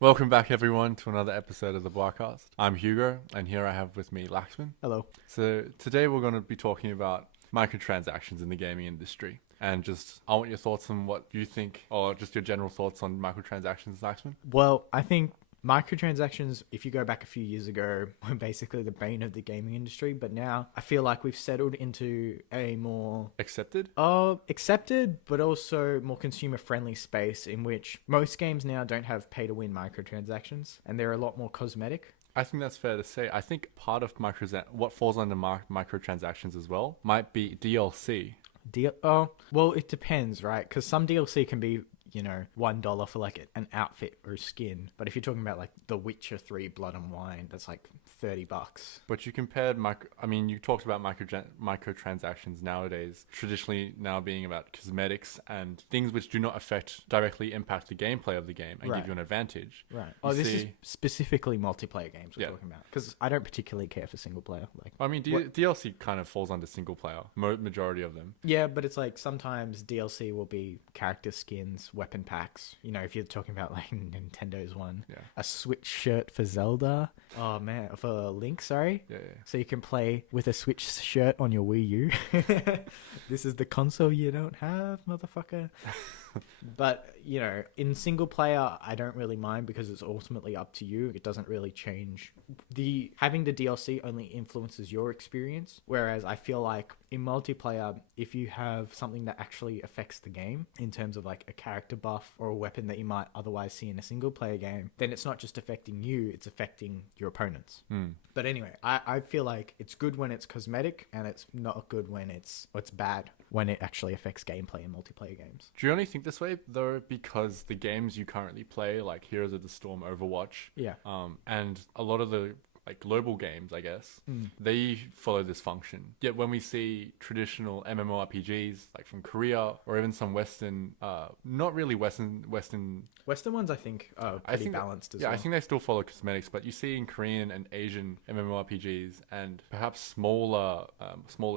Welcome back, everyone, to another episode of the Bwacast. I'm Hugo, and here I have with me Laxman. Hello. So today we're going to be talking about microtransactions in the gaming industry, and I want your thoughts on what you think, or just your general thoughts on microtransactions, Laxman. Well, I think microtransactions, if you go back a few years ago, were basically the bane of the gaming industry, but now I feel like we've settled into a more Accepted? accepted, but also more consumer-friendly space in which most games now don't have pay-to-win microtransactions, and they're a lot more cosmetic. I think that's fair to say. I think part of what falls under microtransactions as well might be DLC. Well, it depends, right? Because some DLC can be, $1 for like an outfit or a skin. But if you're talking about like The Witcher 3 Blood and Wine, that's like $30. But you compared you talked about microtransactions nowadays, traditionally now being about cosmetics and things which do not directly impact the gameplay of the game and give you an advantage. Right. This is specifically multiplayer games we're talking about. Because I don't particularly care for single player. DLC kind of falls under single player, majority of them. Yeah, but it's like sometimes DLC will be character skins, weapon packs. If you're talking about like Nintendo's one, a Switch shirt for Zelda. Oh man, for Link, sorry. Yeah. So you can play with a Switch shirt on your Wii U. This is the console you don't have, motherfucker. But, in single player, I don't really mind because it's ultimately up to you. It doesn't really change. Having the DLC only influences your experience. Whereas I feel like in multiplayer, if you have something that actually affects the game in terms of like a character buff or a weapon that you might otherwise see in a single player game, then it's not just affecting you, it's affecting your opponents. But anyway, I feel like it's good when it's cosmetic and it's not good when it's bad when it actually affects gameplay in multiplayer games. Do you only think this way though because the games you currently play, like Heroes of the Storm, Overwatch, and a lot of the like global games, I guess, they follow this function. Yet when we see traditional MMORPGs like from Korea or even some Western, not really Western ones, I think are pretty balanced as well. I think they still follow cosmetics, but you see in Korean and Asian MMORPGs and perhaps smaller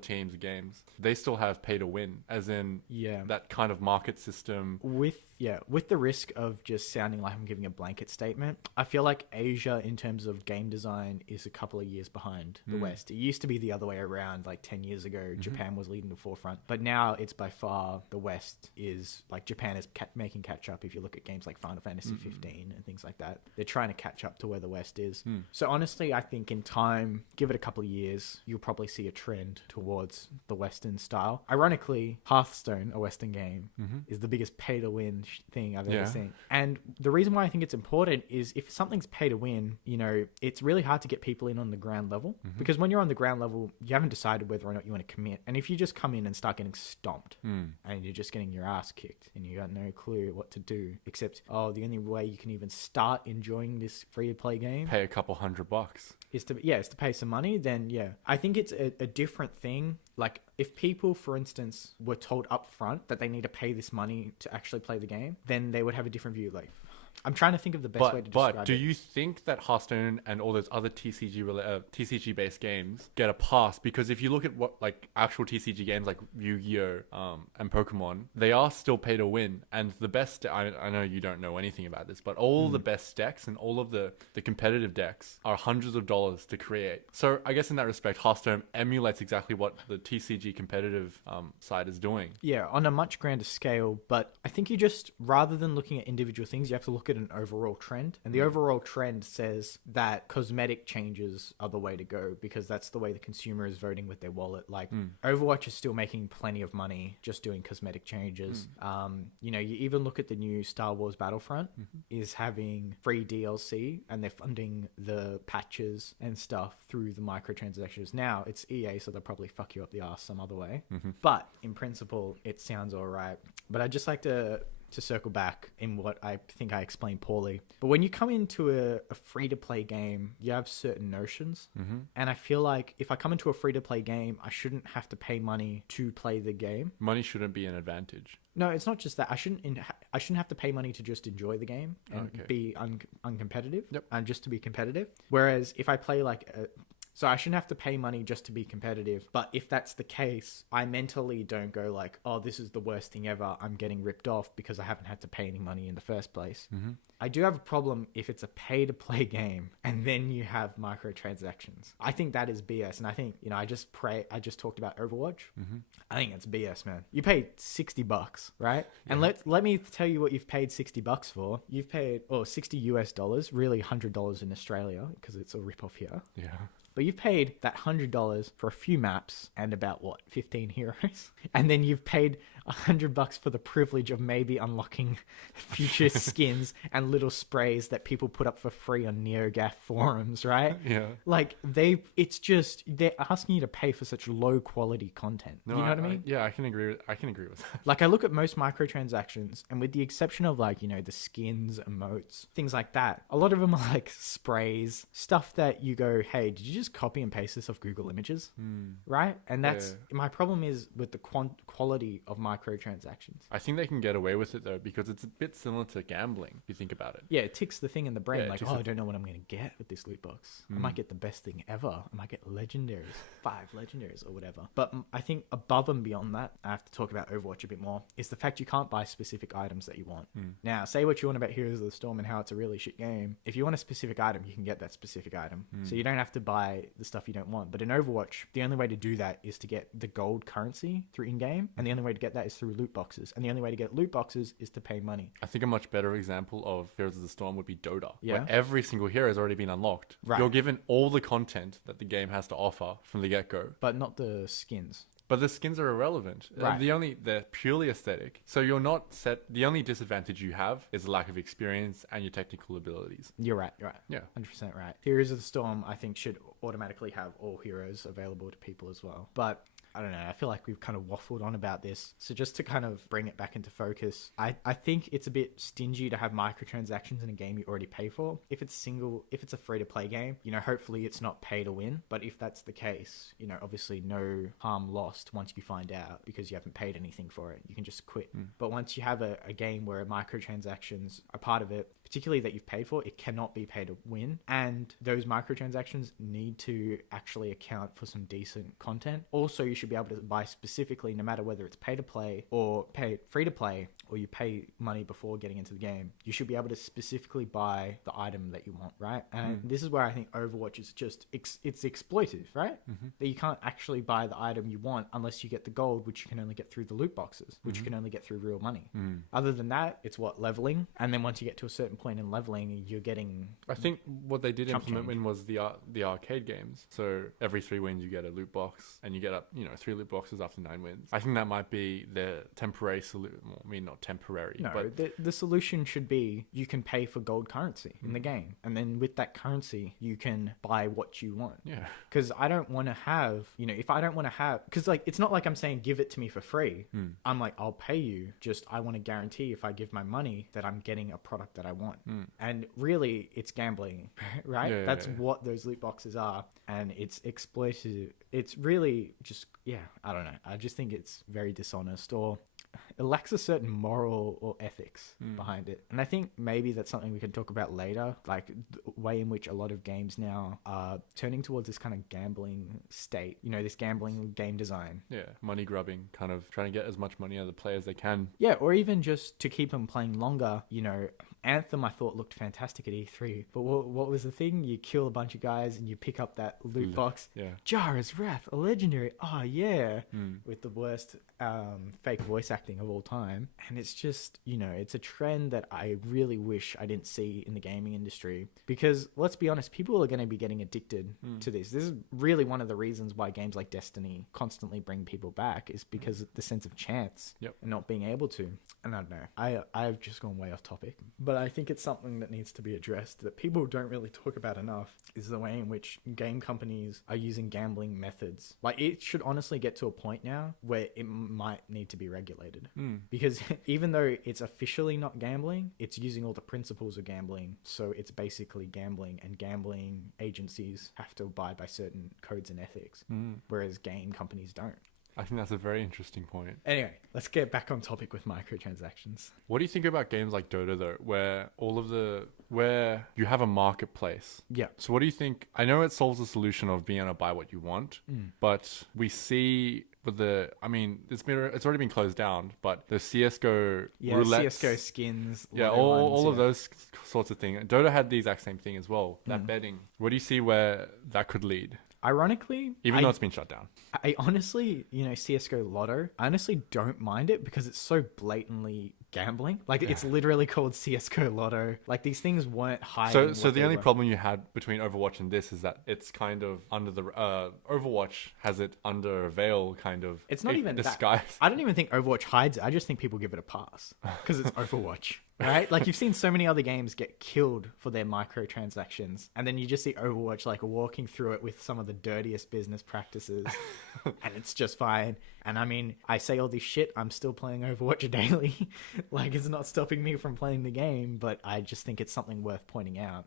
teams of games, they still have pay to win, as in that kind of market system. With the risk of just sounding like I'm giving a blanket statement, I feel like Asia in terms of game design is a couple of years behind the West. It used to be the other way around, like 10 years ago, Japan was leading the forefront. But now it's by far the West is, like Japan is making catch up. If you look at games like Final Fantasy 15 and things like that, they're trying to catch up to where the West is. So honestly, I think in time, give it a couple of years, you'll probably see a trend towards the Western style. Ironically, Hearthstone, a Western game, is the biggest pay-to-win thing I've ever seen. And the reason why I think it's important is if something's pay-to-win, it's really hard to get people in on the ground level, because when you're on the ground level, you haven't decided whether or not you want to commit. And if you just come in and start getting stomped and you're just getting your ass kicked and you got no clue what to do, except, the only way you can even start enjoying this free-to-play game, pay a couple $100, is to pay some money, then I think it's a different thing. Like if people, for instance, were told up front that they need to pay this money to actually play the game, then they would have a different view. Like, I'm trying to think of the best way to describe it. But do you think that Hearthstone and all those other TCG-based games get a pass? Because if you look at what like actual TCG games like Yu-Gi-Oh! And Pokemon, they are still pay to win. And the best, I know you don't know anything about this, but all the best decks and all of the competitive decks are hundreds of dollars to create. So I guess in that respect, Hearthstone emulates exactly what the TCG competitive side is doing. Yeah, on a much grander scale. But I think you just, rather than looking at individual things, you have to look at an overall trend, and the overall trend says that cosmetic changes are the way to go, because that's the way the consumer is voting with their wallet. Like Overwatch is still making plenty of money just doing cosmetic changes. You even look at the new Star Wars Battlefront is having free DLC, and they're funding the patches and stuff through the microtransactions. Now it's EA, so they'll probably fuck you up the ass some other way, but in principle it sounds all right. But I'd just like to circle back in what I think I explained poorly. But when you come into a free-to-play game, you have certain notions. And I feel like if I come into a free-to-play game, I shouldn't have to pay money to play the game. Money shouldn't be an advantage. No, it's not just that. I shouldn't have to pay money to just enjoy the game and be uncompetitive. And just to be competitive. Whereas if I play like So I shouldn't have to pay money just to be competitive. But if that's the case, I mentally don't go like, oh, this is the worst thing ever. I'm getting ripped off because I haven't had to pay any money in the first place. I do have a problem if it's a pay-to-play game and then you have microtransactions. I think that is BS. And I think, I just talked about Overwatch. I think it's BS, man. You paid $60, right? Yeah. And let me tell you what you've paid $60 for. You've paid, $60 US, really $100 in Australia because it's a rip-off here. Yeah. But you've paid that $100 for a few maps and about 15 heroes, and then you've paid $100 for the privilege of maybe unlocking future skins and little sprays that people put up for free on NeoGAF forums, right? Yeah. Like they're asking you to pay for such low quality content. No, you know what I mean? Yeah, I can agree with that. Like I look at most microtransactions, and with the exception of the skins, emotes, things like that, a lot of them are like sprays, stuff that you go, hey, did you just copy and paste this off Google Images? Right? And that's my problem is with the quality of microtransactions. I think they can get away with it though because it's a bit similar to gambling if you think about it. Yeah, it ticks the thing in the brain I don't know what I'm going to get with this loot box. I might get the best thing ever. I might get legendaries, 5 legendaries or whatever. But I think above and beyond that, I have to talk about Overwatch a bit more, is the fact you can't buy specific items that you want. Now, say what you want about Heroes of the Storm and how it's a really shit game. If you want a specific item, you can get that specific item. So you don't have to buy the stuff you don't want. But in Overwatch, the only way to do that is to get the gold currency through in-game, and the only way to get that is through loot boxes, and the only way to get loot boxes is to pay money. I think a much better example of Heroes of the Storm would be Dota, where every single hero has already been unlocked. Right. You're given all the content that the game has to offer from the get-go. But not the skins. But the skins are irrelevant. Right. They're purely aesthetic. So you're not set. The only disadvantage you have is the lack of experience and your technical abilities. You're right. Yeah. 100% right. Heroes of the Storm, I think, should automatically have all heroes available to people as well. But I don't know. I feel like we've kind of waffled on about this. So just to kind of bring it back into focus, I think it's a bit stingy to have microtransactions in a game you already pay for. If it's a free-to-play game, hopefully it's not pay to win. But if that's the case, obviously no harm lost once you find out because you haven't paid anything for it. You can just quit. But once you have a game where microtransactions are part of it, particularly that you've paid for, it cannot be pay to win. And those microtransactions need to actually account for some decent content. Also, you should be able to buy specifically, no matter whether it's pay to play or pay free to play, or you pay money before getting into the game, you should be able to specifically buy the item that you want, right? And this is where I think Overwatch is just, it's exploitive, right? That you can't actually buy the item you want unless you get the gold, which you can only get through the loot boxes, which you can only get through real money. Other than that, it's leveling. And then once you get to a certain point in leveling, you're getting... I think what they did implement in was the arcade games. So every 3 wins, you get a loot box, and you get up, 3 loot boxes after 9 wins. I think that might be the temporary solution. Well, I mean, not temporary. No, but the solution should be you can pay for gold currency in the game. And then with that currency, you can buy what you want. Yeah. Because I don't want to have, if I don't want to have... Because, it's not like I'm saying give it to me for free. I'm like, I'll pay you. Just I want to guarantee if I give my money that I'm getting a product that I want. And really, it's gambling, right? Yeah, That's what those loot boxes are. And it's exploitative. It's really just, I don't know. I just think it's very dishonest, or it lacks a certain moral or ethics behind it. And I think maybe that's something we can talk about later, like the way in which a lot of games now are turning towards this kind of gambling state, this gambling game design. Yeah, money grubbing, kind of trying to get as much money out of the players they can. Yeah, or even just to keep them playing longer. Anthem, I thought, looked fantastic at E3. But what was the thing? You kill a bunch of guys and you pick up that loot box. Yeah. Jara's Wrath, a legendary. Oh, yeah. With the worst fake voice acting of all time. And it's just, it's a trend that I really wish I didn't see in the gaming industry. Because, let's be honest, people are going to be getting addicted to this. This is really one of the reasons why games like Destiny constantly bring people back, is because of the sense of chance and not being able to. And I don't know. I've just gone way off topic. But I think it's something that needs to be addressed that people don't really talk about enough, is the way in which game companies are using gambling methods. Like, it should honestly get to a point now where it might need to be regulated. Because even though it's officially not gambling, it's using all the principles of gambling. So it's basically gambling, and gambling agencies have to abide by certain codes and ethics, whereas game companies don't. I think that's a very interesting point. Anyway, let's get back on topic with microtransactions. What do you think about games like Dota, though, where all of the where you have a marketplace. Yeah. So what do you think? I know it solves the solution of being able to buy what you want, but we see with it's already been closed down, but the CS:GO roulette, CS:GO skins, all of those sorts of things. Dota had the exact same thing as well. That betting. What do you see where that could lead? Ironically, even though it's been shut down. I honestly, CS:GO Lotto, I honestly don't mind it because it's so blatantly gambling. Like, it's literally called CS:GO Lotto. Like, these things weren't hiding. So the only problem you had between Overwatch and this is that it's kind of under the Overwatch has it under a veil, kind of. It's not even disguise. I don't even think Overwatch hides it. I just think people give it a pass because it's Overwatch. Right? Like, you've seen so many other games get killed for their microtransactions, and then you just see Overwatch like walking through it with some of the dirtiest business practices, and it's just fine. And I mean, I say all this shit, I'm still playing Overwatch daily. Like, it's not stopping me from playing the game, but I just think it's something worth pointing out.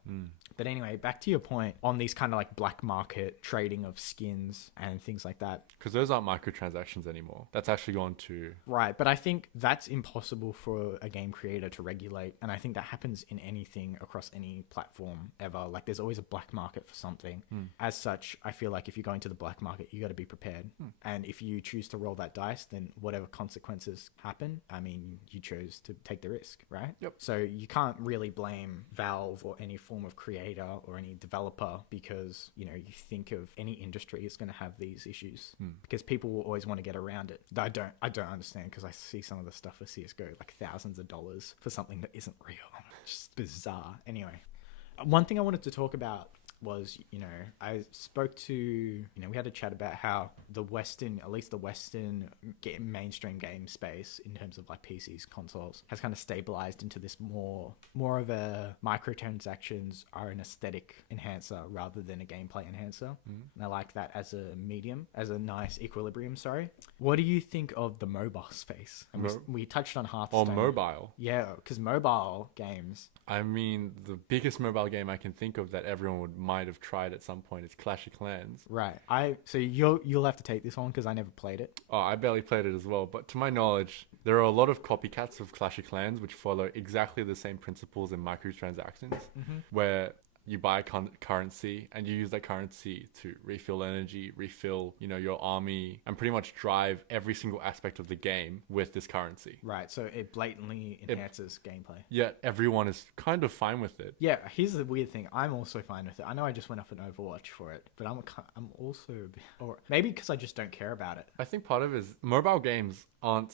But anyway, back to your point on these kind of like black market trading of skins and things like that. Because those aren't microtransactions anymore. That's actually gone to... Right, but I think that's impossible for a game creator to regulate. And I think that happens in anything across any platform ever. Like, there's always a black market for something. As such, I feel like if you go into the black market, you got to be prepared. And if you choose to roll that dice, then whatever consequences happen, I mean, you chose to take the risk, right? Yep. So you can't really blame Valve or any form of creator or any developer because, you think of any industry is going to have these issues because people will always want to get around it. I don't understand because I see some of the stuff for CSGO, like thousands of dollars for something that isn't real. It's just bizarre. Anyway, one thing I wanted to talk about was, I spoke to, we had a chat about how at least the Western mainstream game space in terms of like PCs, consoles, has kind of stabilized into this more of a microtransactions are an aesthetic enhancer rather than a gameplay enhancer. And I like that as a medium, as a nice equilibrium, sorry. What do you think of the mobile space? And we touched on Hearthstone. Or mobile. Yeah, because mobile games. I mean, the biggest mobile game I can think of that everyone might have tried at some point is Clash of Clans. Right. So you'll have to take this one because I never played it. Oh, I barely played it as well. But to my knowledge, there are a lot of copycats of Clash of Clans which follow exactly the same principles in microtransactions, where you buy currency and you use that currency to refill energy, refill, your army, and pretty much drive every single aspect of the game with this currency. Right, so it blatantly enhances gameplay. Yet everyone is kind of fine with it. Yeah, here's the weird thing. I'm also fine with it. I know I just went off an Overwatch for it, but I'm also... Or maybe because I just don't care about it. I think part of it is mobile games aren't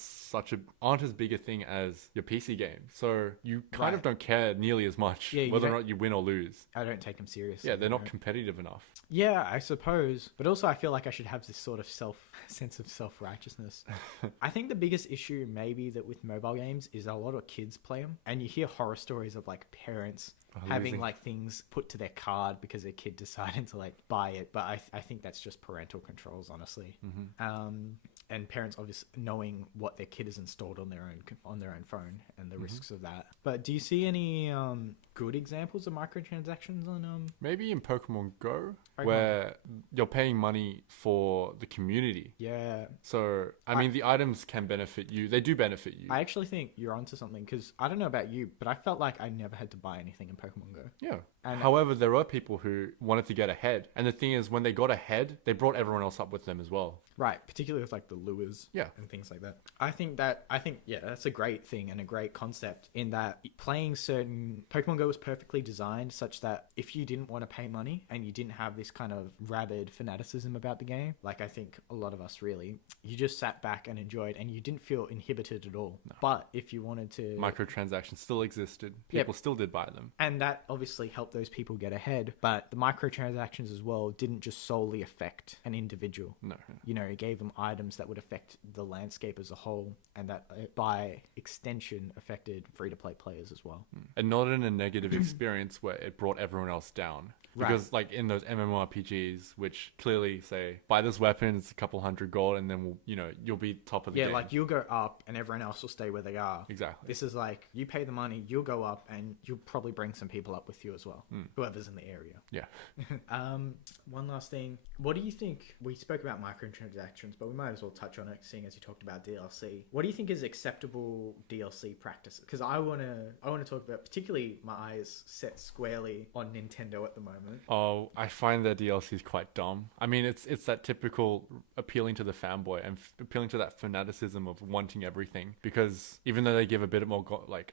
as big a thing as your PC games. So you kind of don't care nearly as much whether or not you win or lose. I don't take them seriously. Yeah, they're not competitive enough. Yeah, I suppose. But also I feel like I should have this sort of sense of self-righteousness. I think the biggest issue maybe that with mobile games is a lot of kids play them. And you hear horror stories of like parents having like things put to their card because their kid decided to like buy it. But I think that's just parental controls, honestly. And parents obviously knowing what their kid has installed on their own phone and the risks of that. But do you see any good examples of microtransactions on maybe in Pokemon Go, where you're paying money for the community? Yeah. So I mean, the items can benefit you. They do benefit you. I actually think you're onto something because I don't know about you, but I felt like I never had to buy anything in Pokemon Go. Yeah. And however, there are people who wanted to get ahead, and the thing is, when they got ahead, they brought everyone else up with them as well. Right, particularly with like the lures, and things like that. I think that's a great thing and a great concept in that playing certain Pokemon Go was perfectly designed such that if you didn't want to pay money and you didn't have this kind of rabid fanaticism about the game, like I think a lot of us really, you just sat back and enjoyed, and you didn't feel inhibited at all. No. But if you wanted to, microtransactions still existed. People still did buy them, and that obviously helped those people get ahead. But the microtransactions as well didn't just solely affect an individual. No. It gave them items that would affect the landscape as a whole, and that by extension affected free-to-play players as well. And not in a negative experience where it brought everyone else down. Because like in those MMORPGs, which clearly say, buy this weapon, it's a couple $100 gold, and then you'll be top of the game. Yeah, like you'll go up and everyone else will stay where they are. Exactly. This is like, you pay the money, you'll go up, and you'll probably bring some people up with you as well. Whoever's in the area. Yeah. One last thing. What do you think, we spoke about microtransactions, but we might as well touch on it, seeing as you talked about DLC. What do you think is acceptable DLC practices? Because I want to talk about, particularly my eyes set squarely on Nintendo at the moment. Oh, I find their DLCs quite dumb. I mean, it's that typical appealing to the fanboy and appealing to that fanaticism of wanting everything. Because even though they give a bit more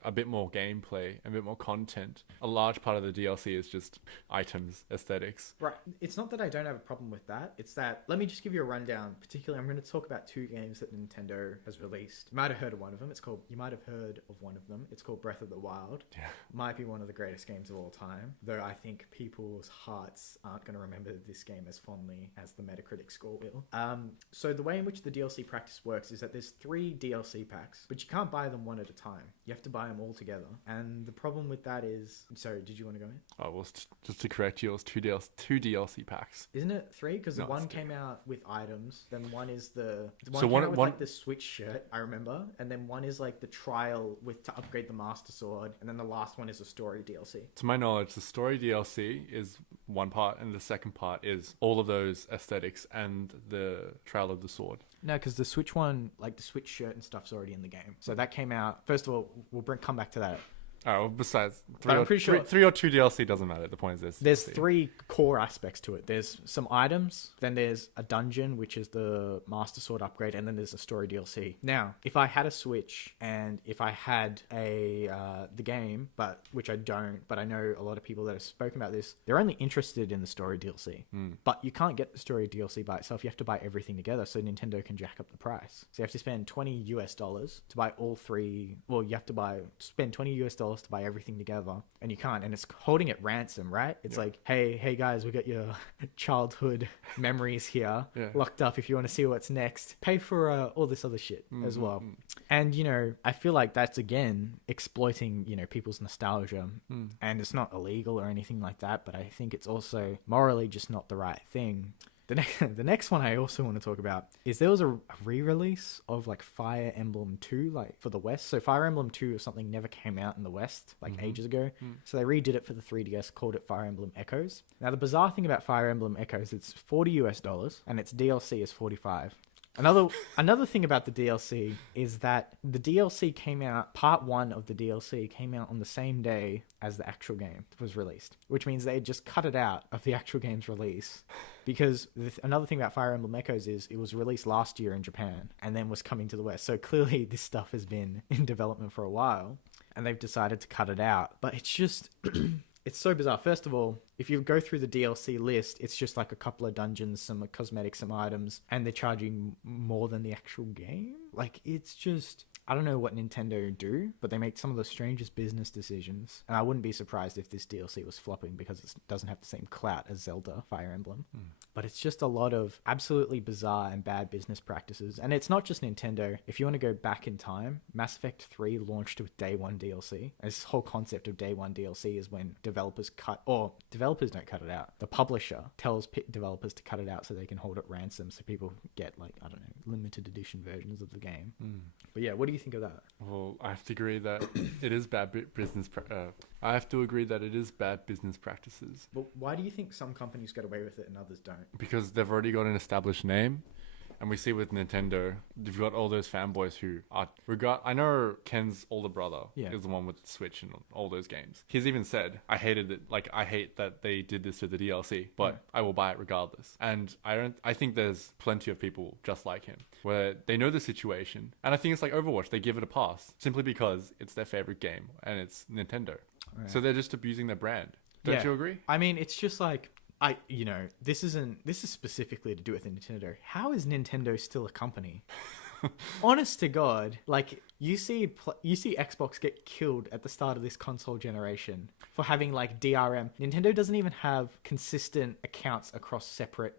a bit more gameplay, a bit more content, a large part of the DLC is just items, aesthetics. Right. It's not that I don't have a problem with that. It's that, let me just give you a rundown. Particularly, I'm going to talk about 2 games that Nintendo has released. You might have heard of one of them. You might have heard of one of them. It's called Breath of the Wild. Yeah. Might be one of the greatest games of all time. Though I think people's hearts aren't going to remember this game as fondly as the Metacritic score will. So the way in which the DLC practice works is that there's 3 DLC packs, but you can't buy them one at a time. You have to buy them all together. And the problem with that is... Sorry, did you want to go in? Oh, well, just to correct you, it was two DLC packs. Isn't it 3? Because the No, one it's came out with items, then one is the one So came one- out with one- like the Switch shirt, I remember, and then one is like the trial with to upgrade the Master Sword, and then the last one is a story DLC. To my knowledge, the story DLC is one part, and the second part is all of those aesthetics and the Trial of the Sword. No, because the Switch one, like the Switch shirt and stuff's already in the game. So that came out. First of all, we'll come back to that. Oh, well, besides, But I'm pretty sure- 3 or 2 DLC doesn't matter. The point is this. There's 3 core aspects to it. There's some items, then there's a dungeon, which is the Master Sword upgrade, and then there's a story DLC. Now, if I had a Switch and if I had the game, but which I don't, but I know a lot of people that have spoken about this, they're only interested in the story DLC. But you can't get the story DLC by itself. You have to buy everything together, so Nintendo can jack up the price. So you have to spend $20 to buy all 3. Well, you have to spend $20 to buy everything together, and you can't, and it's holding it ransom, right? It's like, hey guys, we got your childhood memories here locked up. If you want to see what's next, pay for all this other shit as well. And I feel like that's again exploiting people's nostalgia, and it's not illegal or anything like that, but I think it's also morally just not the right thing. The next one I also want to talk about is there was a re-release of like Fire Emblem 2 like for the West. So Fire Emblem 2 or something never came out in the West like ages ago. So they redid it for the 3DS, called it Fire Emblem Echoes. Now the bizarre thing about Fire Emblem Echoes, it's $40 and its DLC is $45. Another thing about the DLC is that the DLC came out, part 1 of the DLC came out on the same day as the actual game was released, which means they just cut it out of the actual game's release. Because another thing about Fire Emblem Echoes is it was released last year in Japan and then was coming to the West. So clearly this stuff has been in development for a while and they've decided to cut it out. But it's just... It's so bizarre. First of all, if you go through the DLC list, it's just like a couple of dungeons, some cosmetics, some items, and they're charging more than the actual game. Like, it's just... I don't know what Nintendo do, but they make some of the strangest business decisions. And I wouldn't be surprised if this DLC was flopping because it doesn't have the same clout as Zelda Fire Emblem. But it's just a lot of absolutely bizarre and bad business practices. And it's not just Nintendo. If you want to go back in time, Mass Effect 3 launched with Day 1 DLC. And this whole concept of Day 1 DLC is when developers developers don't cut it out. The publisher tells developers to cut it out so they can hold it ransom so people get like, I don't know, limited edition versions of the game. But yeah, what do you think of that? Well, I have to agree that it is bad business. I have to agree that it is bad business practices. But why do you think some companies get away with it and others don't? Because they've already got an established name. And we see with Nintendo, you've got all those fanboys who are... I know Ken's older brother is the one with the Switch and all those games. He's even said, I hate that they did this to the DLC, but I will buy it regardless. And I think there's plenty of people just like him, where they know the situation. And I think it's like Overwatch, they give it a pass, simply because it's their favorite game, and it's Nintendo. Right. So they're just abusing their brand. Don't you agree? I mean, it's just like... this is specifically to do with Nintendo. How is Nintendo still a company? Honest to God, like you see Xbox get killed at the start of this console generation for having like DRM. Nintendo doesn't even have consistent accounts across separate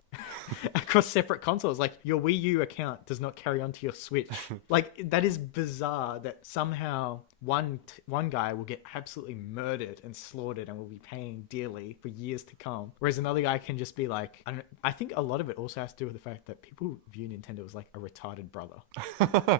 consoles. Like your Wii U account does not carry on to your Switch. Like that is bizarre that somehow one guy will get absolutely murdered and slaughtered and will be paying dearly for years to come, whereas another guy can just be like, I think a lot of it also has to do with the fact that people view Nintendo as like a retarded brother.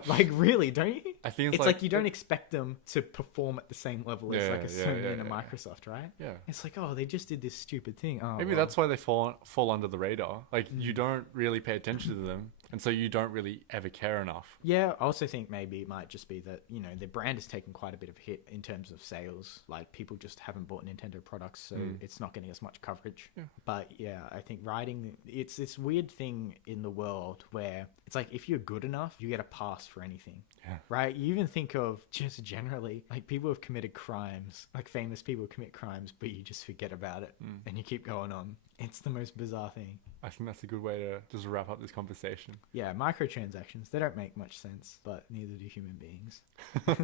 Like really, don't you? I think it's like you don't expect them to perform at the same level as like a Sony and a Microsoft, right? Yeah. It's like, oh, they just did this stupid thing. Oh, maybe that's why they fall under the radar. Like you don't really pay attention to them. And so you don't really ever care enough. Yeah, I also think maybe it might just be that, you know, their brand has taken quite a bit of hit in terms of sales. Like, people just haven't bought Nintendo products, so it's not getting as much coverage. Yeah. But yeah, I think writing, it's this weird thing in the world where it's like, if you're good enough, you get a pass for anything. Yeah. Right? You even think of just generally, like, people have committed crimes, like famous people commit crimes, but you just forget about it and you keep going on. It's the most bizarre thing. I think that's a good way to just wrap up this conversation. Yeah, microtransactions, they don't make much sense, but neither do human beings. All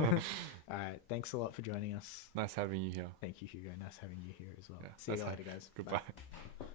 right, thanks a lot for joining us. Nice having you here. Thank you, Hugo. Nice having you here as well. Yeah, See you that's later, guys. Goodbye. Bye.